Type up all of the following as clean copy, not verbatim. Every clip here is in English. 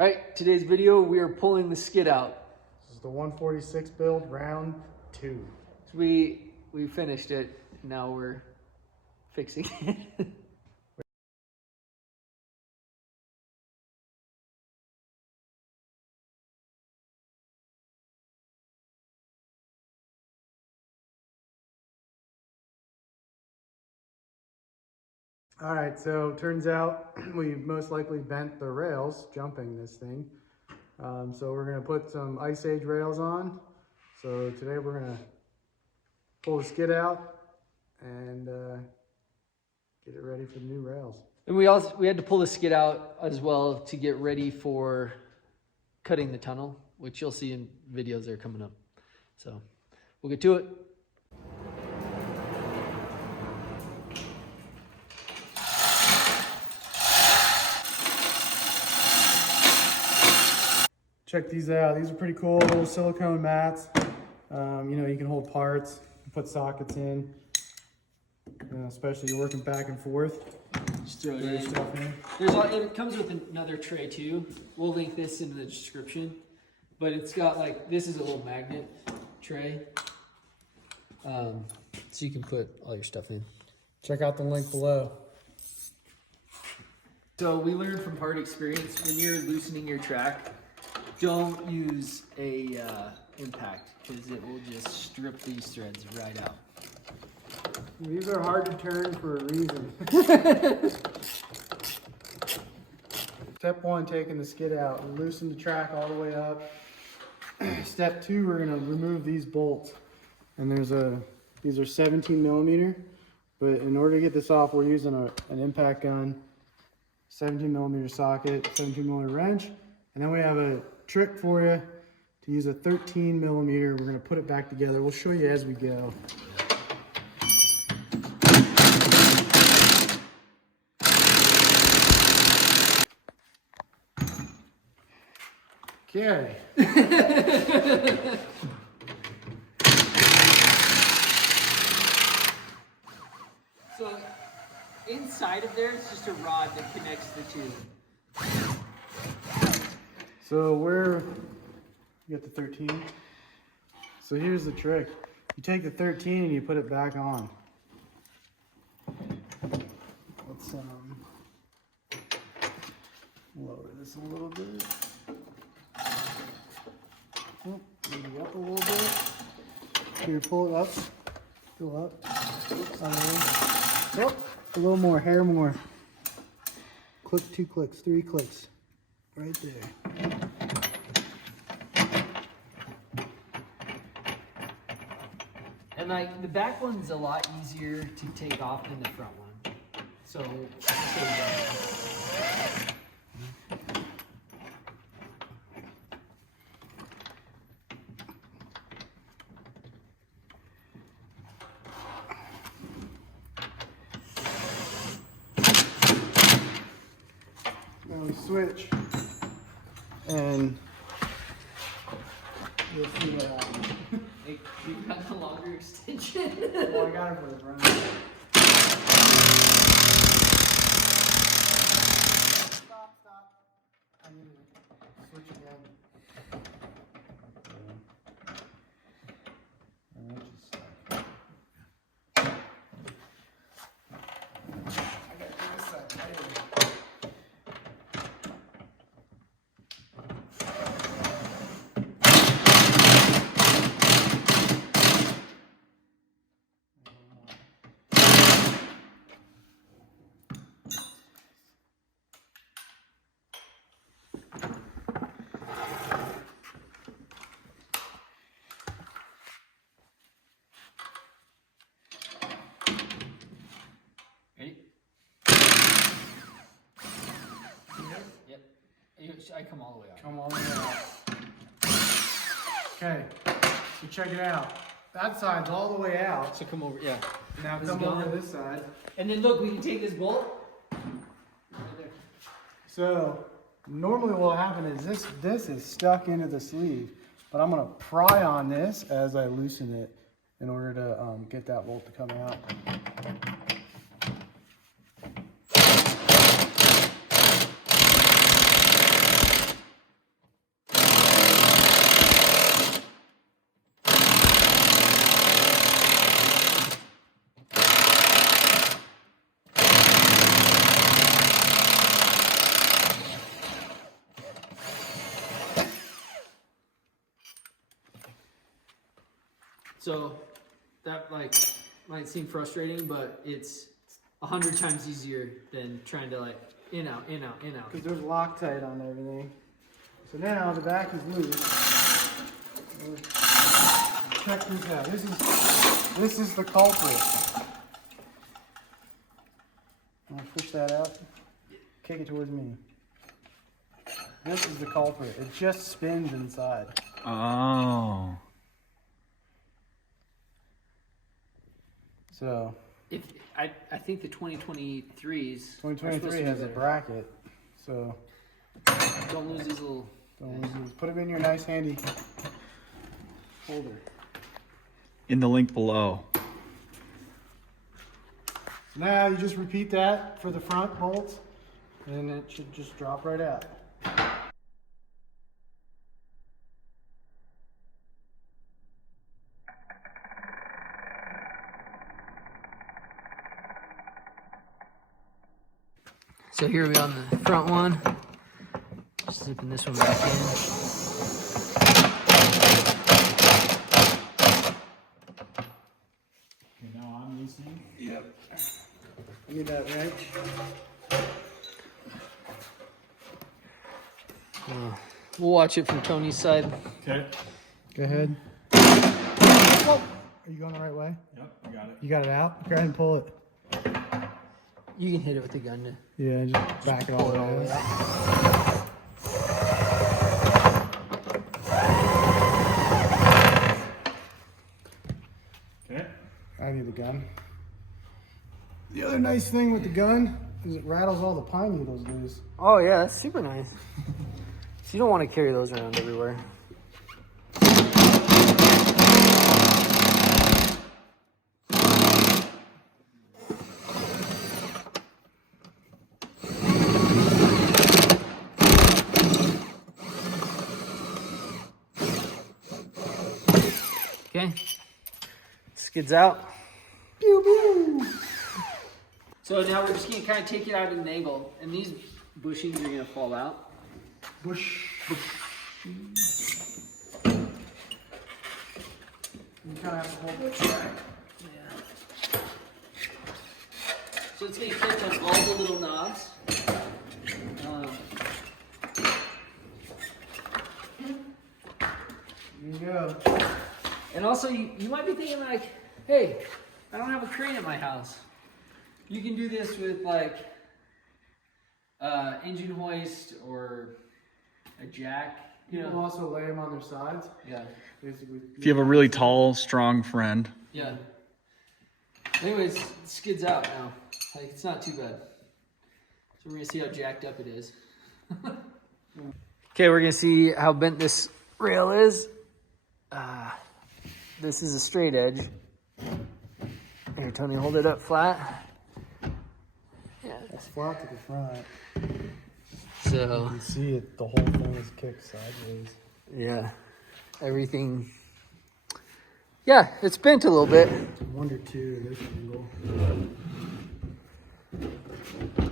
All right, today's video, we are pulling the skid out. This is the 146 build, round 2. So we finished it, now we're fixing it. All right, so turns out we most likely bent the rails jumping this thing. So we're gonna put some Ice Age rails on. So today we're gonna pull the skid out and get it ready for the new rails. And we had to pull the skid out as well to get ready for cutting the tunnel, which you'll see in videos that are coming up. So we'll get to it. Check these out. These are pretty cool, little silicone mats. You know, you can hold parts, put sockets in, especially you're working back and forth. Just throw it Throw your in. stuff in. It comes with another tray too. We'll link this in the description. But it's got this is a little magnet tray. So you can put all your stuff in. Check out the link below. So we learned from hard experience, when you're loosening your track, don't use a impact, because it will just strip these threads right out. These are hard to turn for a reason. Step 1, taking the skid out. Loosen the track all the way up. Step 2, we're gonna remove these bolts. And these are 17 millimeter, but in order to get this off, we're using an impact gun, 17 millimeter socket, 17 millimeter wrench, and then we have a trick for you to use a 13 millimeter. We're gonna put it back together. We'll show you as we go. Okay. So inside of there is just a rod that connects the two. So you got the 13. So here's the trick. You take the 13 and you put it back on. Let's lower this a little bit. Oh, maybe up a little bit. Here, pull it up. Go up. Oops, oh, a little more, hair more. Click, 2 clicks, 3 clicks. Right there. And the back one's a lot easier to take off than the front one. So now we switch, and you'll see what happens. you got the longer extension. Well, I got it for the front. Stop. I need to switch again. I come all the way out. Come all the way out. Okay, so check it out. That side's all the way out. So come over, yeah. Now come over this side. And then look, we can take this bolt. Right there. So normally what will happen is this is stuck into the sleeve, but I'm gonna pry on this as I loosen it in order to get that bolt to come out. So that like might seem frustrating, but it's 100 times easier than trying to like in out, in out, in out. Because there's Loctite on everything. So now the back is loose. Check this out. This is the culprit. I'm gonna push that out. Kick it towards me. This is the culprit. It just spins inside. Oh. So If I think the 2023s. 2023 has a bracket. So Don't lose these little. don't lose these. Put them in your nice handy holder. In the link below. Now you just repeat that for the front bolts, and it should just drop right out. So here we are on the front one. Just zipping this one back in. Okay, now I'm loosening. Yep. I need that wrench. We'll watch it from Tony's side. Okay. Go ahead. Whoa. Are you going the right way? Yep, I got it. You got it out? Go ahead and pull it. You can hit it with the gun. Yeah, just back it all the way out. Okay. I need the gun. The other nice thing with the gun is it rattles all the pine needles loose. Oh yeah, that's super nice. So you don't want to carry those around everywhere. Okay, skids out. Pew pew! So now we're just gonna kind of take it out at an angle, and these bushings are gonna fall out. Bush. You kind of have to hold the track. Yeah. So it's gonna click on all the little knobs. There you go. And also, you might be thinking like, hey, I don't have a crane at my house. You can do this with like engine hoist or a jack. You People know. also lay them on their sides. Yeah. Basically. If you have a really tall, strong friend. Yeah. Anyways, it skids out now. Like it's not too bad. So we're gonna see how jacked up it is. Okay, we're gonna see how bent this rail is. This is a straight edge. Here, Tony, hold it up flat. Yeah. It's flat to the front. So You can see it. The whole thing is kicked sideways. yeah, everything. Yeah, it's bent a little bit. Wonder too. This angle.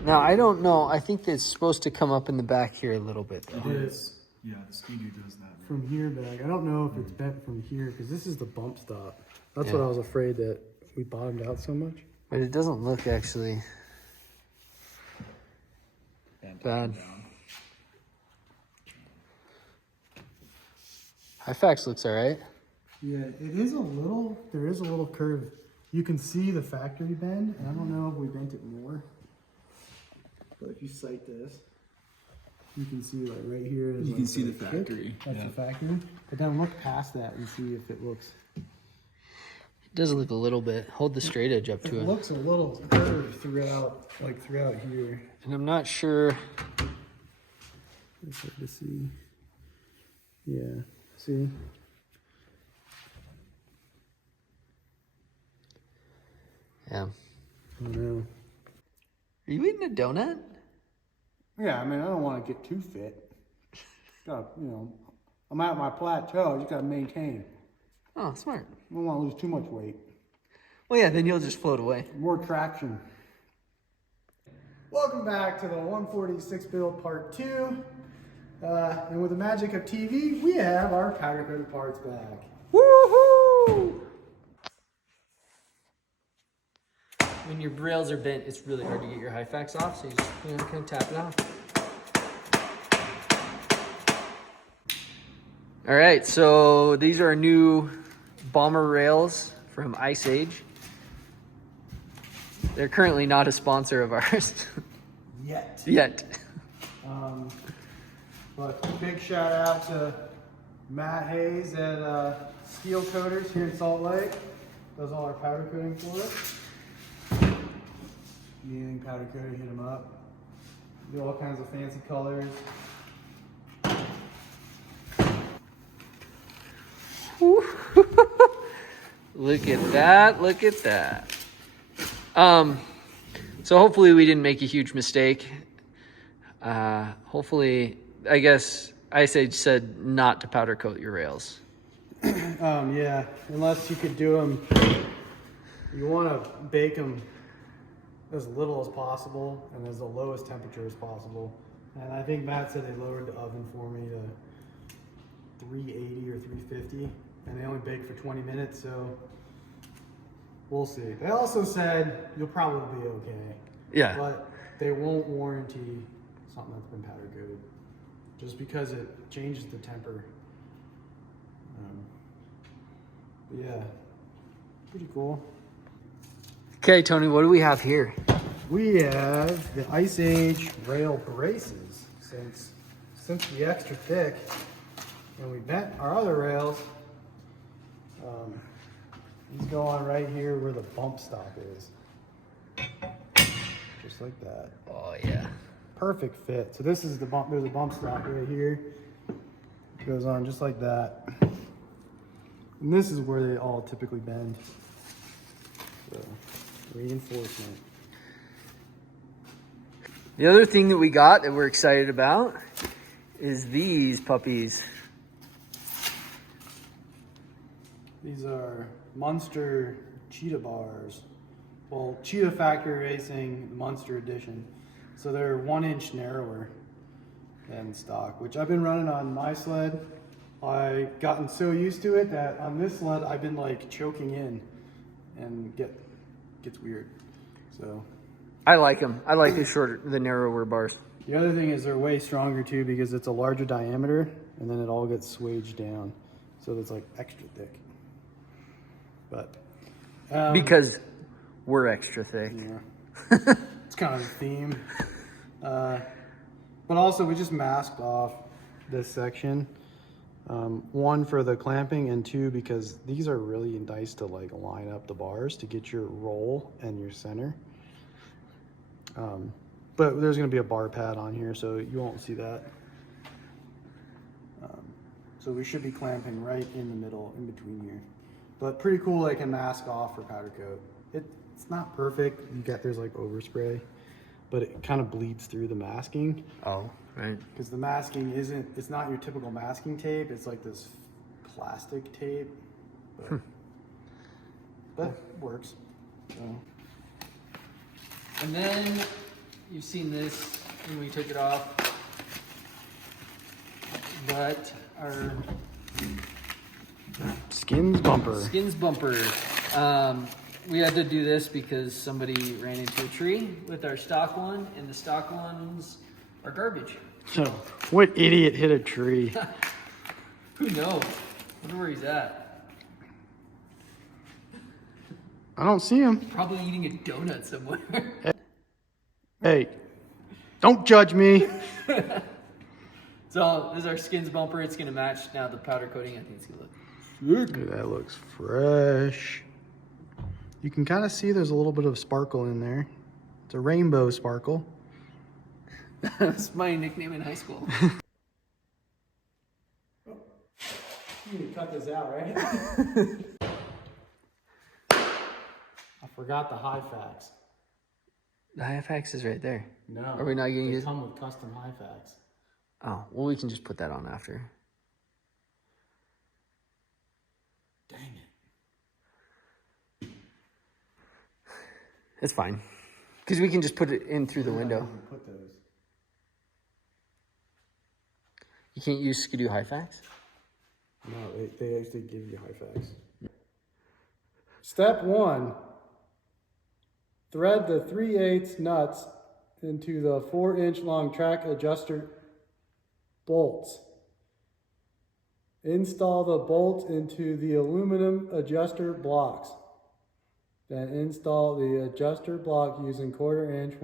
Now I don't know. I think it's supposed to come up in the back here a little bit. Though. It is. Yeah, the Ski-Doo does that. From here back. I don't know if it's bent from here because this is the bump stop. That's Yeah. what I was afraid that we bottomed out so much. But it doesn't look actually bad. Hyfax looks all right. Yeah, it is a little. There is a little curve. You can see the factory bend, and I don't know if we bent it more. But if you sight this, you can see like right here. Is You like can see the kick. factory, That's yeah. the factory. But then look past that and see if it looks. It does look a little bit. Hold the straight edge up It to it. looks a little curved throughout, like throughout here. And I'm not sure. It's hard to see. Yeah. See. Yeah. I don't know. Are you eating a donut? Yeah, I mean, I don't want to get too fit. Got, I'm at my plateau. I just got to maintain. Oh, smart. I don't want to lose too much weight. Well, yeah, then you'll just float away. More traction. Welcome back to the 146 build part 2. And with the magic of TV, we have our powder coated parts back. Woohoo! when your rails are bent, it's really hard to get your high facts off. So you just kind of tap it off. All right, so these are our new bomber rails from Ice Age. They're currently not a sponsor of ours. Yet. But big shout out to Matt Hayes at Steel Coaters here in Salt Lake. Does all our powder coating for us. Anything powder coating, hit him up. Do all kinds of fancy colors. Look at that, look at that. So hopefully we didn't make a huge mistake. Hopefully, I guess Ice Age said not to powder coat your rails. Yeah, unless you could do them, you want to bake them as little as possible and as the lowest temperature as possible. And I think Matt said they lowered the oven for me to 380 or 350, and they only bake for 20 minutes, so we'll see. They also said you'll probably be okay. Yeah. But they won't warranty something that's been powder coated just because it changes the temper. But yeah, pretty cool. Okay, Tony, what do we have here? We have the Ice Age rail braces since the extra thick, and we bent our other rails. These go on right here where the bump stop is. Just like that. Oh, yeah. Perfect fit. So this is the bump, there's a bump stop right here. It goes on just like that. And this is where they all typically bend. So, reinforcement. The other thing that we got that we're excited about is these puppies. These are Munster Cheetah bars. Well, Cheetah Factory Racing Munster Edition. So they're 1 inch narrower than stock, which I've been running on my sled. I've gotten so used to it that on this sled I've been like choking in and gets weird. So I like them. I like the narrower bars. the other thing is they're way stronger too because it's a larger diameter and then it all gets swaged down. So it's like extra thick. But Because we're extra thick. yeah. It's kind of a theme. But also we just masked off this section. One for the clamping and two because these are really nice to like line up the bars to get your roll and your center. But there's going to be a bar pad on here so you won't see that. So we should be clamping right in the middle, in between here. But pretty cool, they can mask off for powder coat. It's not perfect. There's like overspray, but it kind of bleeds through the masking. Oh, right. Because the masking it's not your typical masking tape. It's like this plastic tape. But it works. So. And then you've seen this when we took it off. But our Skins bumper. skins bumper. We had to do this because somebody ran into a tree with our stock one, and the stock ones are garbage. So, what idiot hit a tree? Who knows? Wonder where he's at. I don't see him. Probably eating a donut somewhere. Hey, don't judge me. So this is our skins bumper. It's gonna match now the powder coating. I think it's gonna look. That looks fresh. You can kind of see there's a little bit of sparkle in there. It's a rainbow sparkle. That's my nickname in high school. You need to cut this out, right? I forgot the high facts. The high facts is right there. No. Are we not gonna use? come with custom high facts. Oh, well, we can just put that on after. Dang it. It's fine. Because we can just put it in through the window. Put those. You can't use Skidoo high facts? No, they actually give you high facts. Step 1. Thread the 3/8 nuts into the 4-inch long track adjuster bolts. Install the bolts into the aluminum adjuster blocks. Then install the adjuster block using 1/4 inch